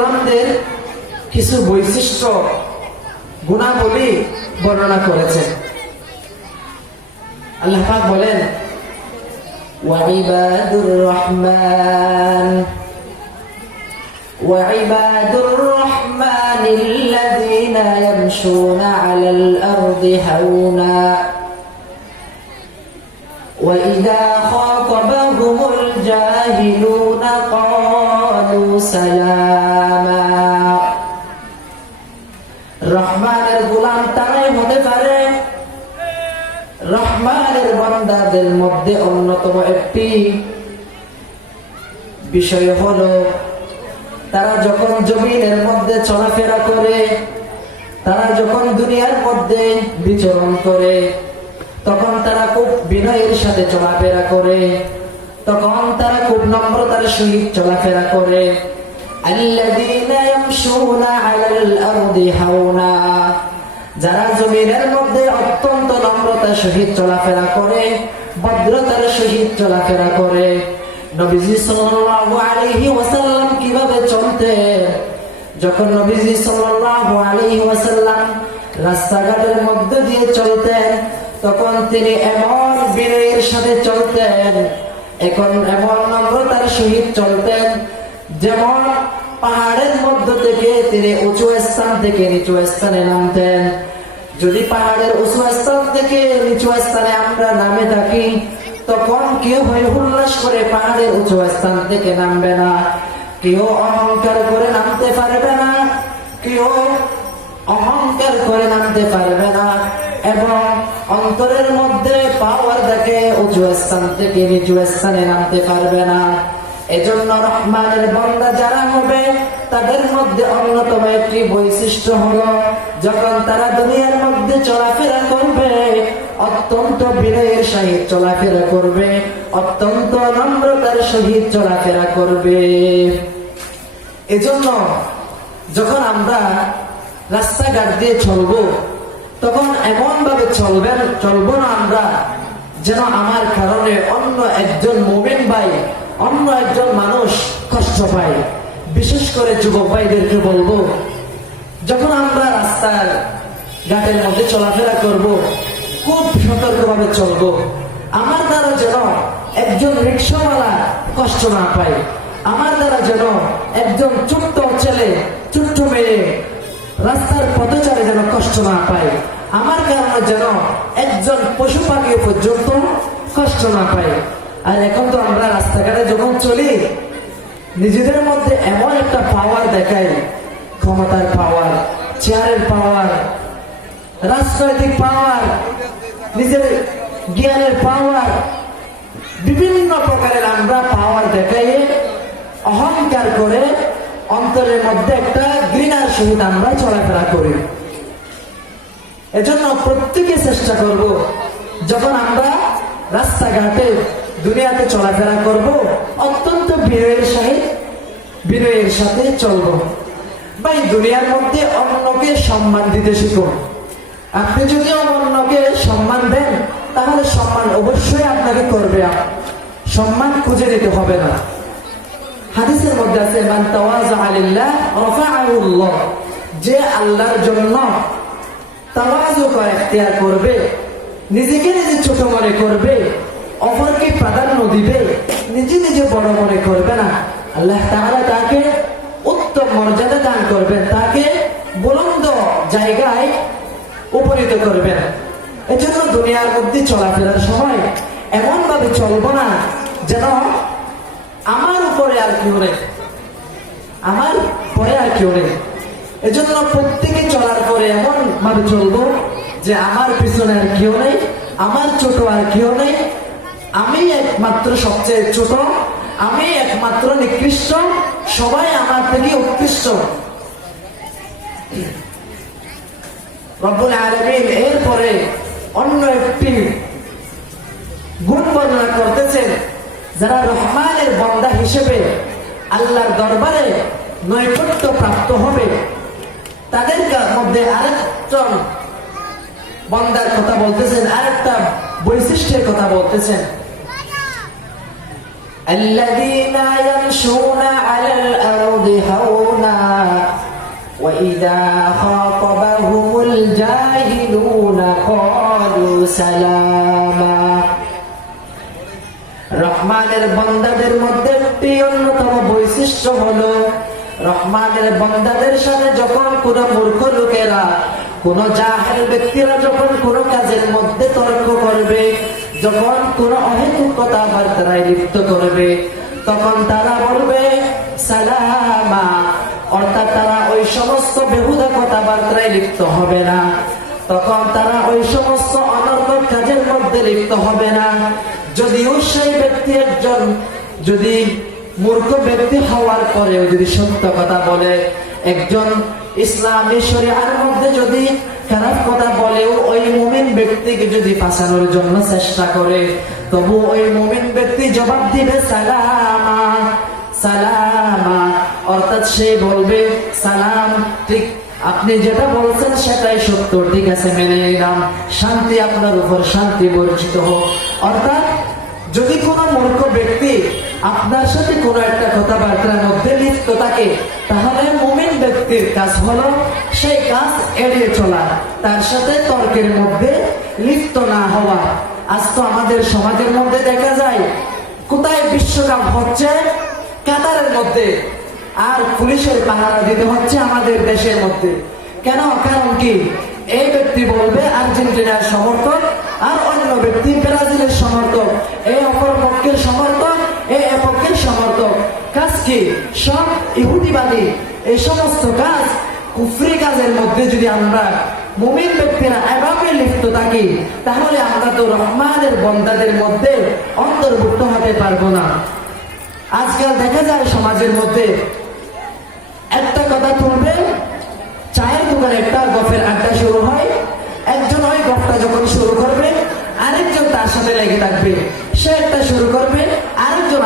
গোলামদের কিছু বৈশিষ্ট্য গুণাবলী বর্ণনা করেছেন আল্লাহ পাক বলেন وعباد الرحمن وعباد الرحمن الذين يمشون على الأرض هونا وإذا خاطبهم الجاهلون قالوا سلاما বান্দাদের মধ্যে অন্যতম একটি বিষয় হলো তারা যখন জমিনের মধ্যে চলাফেরা করে তারা যখন দুনিয়ার মধ্যে বিচরণ করে তখন তারা খুব বিনয়ের সাথে চলাফেরা করে তখন তারা খুব নম্রতার সহিত চলাফেরা করে الذين يمشون على الأرض هونا যারা জমিনের মধ্যে অত্যন্ত নম্রতার সহিত চলাফেরা করে, ভদ্রতার সহিত চলাফেরা করে, নবীজি সাল্লাল্লাহু আলাইহি ওয়াসাল্লাম কীভাবে চলতেন? যখন নবীজি সাল্লাল্লাহু আলাইহি ওয়াসাল্লাম রাস্তাঘাটের মধ্যে দিয়ে চলতেন, তখন তিনি এমন বিনয়ের সাথে চলতেন, এখন এমন নম্রতার সহিত চলতেন, যেমন পাহাড়ের মধ্য থেকে তিনি উঁচু স্থান থেকে নিচু স্থানে নামতেন। যদি পাহাড়ের উঁচু স্থান থেকে নিচু স্থানে আমরা নামে থাকি, তখন কেউ হয়ে উল্লাস করে পাহাড়ের উঁচু স্থান থেকে নামবে না। কেউ অহংকার করে নামতে পারবে না। কেউ অহংকার করে নামতে পারবে না। এবং অন্তরের মধ্যে পাওয়ার দেখে উঁচু স্থান থেকে নিচু স্থানে নামতে পারবে না। এজন্য রহমানের বন্দা যারা হবে, তাদের মধ্যে অন্যতম একটি বৈশিষ্ট্য হলো, যখন তারা দুনিয়ার মধ্যে চলাফেরা করবে, অত্যন্ত বিনয়ের সহিত চলাফেরা করবে, অত্যন্ত নম্রতার সহিত চলাফেরা করবে। এজন্য যখন আমরা রাস্তাঘাট দিয়ে চলবো, তখন এমন ভাবে চলবেন, চলবো না আমরা, যেন আমার কারণে অন্য একজন মোমেন ভাই অন্য একজন মানুষ কষ্ট পায়। বিশেষ করে যুবক ভাইদেরকে বলব, যখন আমরা রাস্তার ঘাটের মধ্যে চলাফেরা করব, খুব সতর্কভাবে চলবো। আমার দ্বারা যেন একজন রিক্সাওয়ালা কষ্ট না পায়, আমার দ্বারা যেন একজন ছোট্ট ছেলে, ছোট্ট মেয়ে রাস্তার পথচারে যেন কষ্ট না পায়, আমার কারণে যেন একজন পশু পাখি পর্যন্ত কষ্ট না পায়। আর এখন তো রাস্তাঘাটে যখন চলি, নিজেদের মধ্যে এমন একটা পাওয়ার দেখাই, ক্ষমতার পাওয়ার চেয়ারের পাওয়ার রাজনৈতিক পাওয়ার নিজের জ্ঞানের পাওয়ার বিভিন্ন প্রকারের আমরা পাওয়ার দেখাইয়ে অহংকার করে অন্তরের মধ্যে একটা ঘৃণার সহিত আমরা চলাফেরা করি। এজন্য প্রত্যেকে চেষ্টা করব, যখন আমরা রাস্তাঘাটে দুনিয়াতে চলাফেরা করব, অত্যন্ত বিনয়ের সহিত বিনয়ের সাথে চলব। ভাই, দুনিয়ার মধ্যে অন্যকে সম্মান দিতে শিখুন। আপনি যদি অন্যকে সম্মান দেন, তাহলে সম্মান অবশ্যই আপনাকে করবে সম্মান খুঁজে নিতে হবে না। হাদিসের মধ্যে আছে যে আল্লাহর জন্য তাওয়াজু করে করবে, নিজেকে নিজে ছোট মনে করবে অপরকে প্রাধান্য দিবে, নিজে নিজে বড় মনে করবে না। আল্লাহ তাআলা তাকে উত্তম মর্যাদা দান করবেন, তাকে বুলন্দ জায়গায় উপনীত করবেন। এজন্য দুনিয়ার মধ্যে চলাফেরার সময় এমন ভাবে চলবো না যেন আমার উপরে আর কেউ নেই, আমার পরে আর কেউ নেই। এজন্য প্রত্যেকে চলার পরে এমন ভাবে চলবো যে আমার পিছনে আর কেউ নেই, আমার ছোট আর কেউ নেই আমি একমাত্র সবচেয়ে ছোট, আমি একমাত্র নিকৃষ্ট, সবাই আমার থেকে উৎকৃষ্ট। রব্বুল আলমিন এরপরে অন্য একটি গুণ বর্ণনা করতেছেন, যারা রহমানের বন্দা হিসেবে আল্লাহর দরবারে নৈকট্য প্রাপ্ত হবে, তাদের মধ্যে আরেকজন বন্দার কথা বলতেছেন, আরেকটা বৈশিষ্ট্যের কথা বলতেছেন। الذين يمشون على الأرض هونا وإذا خاطبهم الجاهلون قالوا سلاما রহমানের বন্দাদের মধ্যে একটি অন্যতম বৈশিষ্ট্য হলো রহমানের বন্দাদের সাথে যখন কোন মূর্খ লোকেরা কোন জাহের ব্যক্তিরা যখন কোন কাজের মধ্যে তর্ক করবে যখন কোন অহেতুক কথাবার্তায় লিপ্ত করবে, তখন তারা বলবে, সালামা। অর্থাৎ তারা ওই সমস্ত বেহুদা কথাবার্তায় লিপ্ত হবে না। তখন তারা ওই সমস্ত অনর্থক কাজের মধ্যে লিপ্ত হবে না। যদিও সেই ব্যক্তি একজন, যদি মূর্খ ব্যক্তি হওয়ার পরেও যদি সত্য কথা বলে, একজন ইসলামী শরিয়ার মধ্যে যদি খারাপ কথা বলেও ওই ব্যক্তিকে যদি ফাঁসানোর জন্য চেষ্টা করে, তবু ওই মুমিন ব্যক্তি জবাব দিবে, সালামা সালামা। অর্থাৎ সে বলবে, সালাম, ঠিক আপনি যেটা বলছেন সেটাই সত্য, ঠিক আছে, মেনে নিলাম। শান্তি আপনার উপর, শান্তি বর্জিত হোক। অর্থাৎ যদি কোনো মূর্খ ব্যক্তি আপনার সাথে কোনো একটা কথাবার্তার মধ্যে লিপ্ত থাকে, তাহলে মুমিন ব্যক্তির কাজ হলো সেই কাজ এড়িয়ে চলা, তার সাথে তর্কের মধ্যে লিপ্ত না হওয়া। আজ তো আমাদের সমাজের মধ্যে দেখা যায়, কোথায় বিশ্বকাপ হচ্ছে? কাতারের মধ্যে। আর পুলিশের পাহারা দিতে হচ্ছে আমাদের দেশের মধ্যে। কেন? কারণ কি? এই ব্যক্তি বলবে আর্জেন্টিনার সমর্থক আর অন্য ব্যক্তি ব্রাজিলের সমর্থক এই অপর পক্ষের সমর্থক এই পক্ষের সমর্থক। কাজ কি? সব ইহুদিবাদী। এই সমস্ত কাজ কুফরি কাজের মধ্যে যদি আমরা মুমিন ব্যক্তিরা এভাবে লিপ্ত থাকি, তাহলে আমরা তো রহমানের বন্দাদের মধ্যে অন্তর্ভুক্ত হতে পারব না। আজকাল দেখা যায় সমাজের মধ্যে একটা কথা তুলবে, চায়ের দোকানে একটা তার সাথে লেগে থাকবে। সে একটা শুরু করবে আরেকজন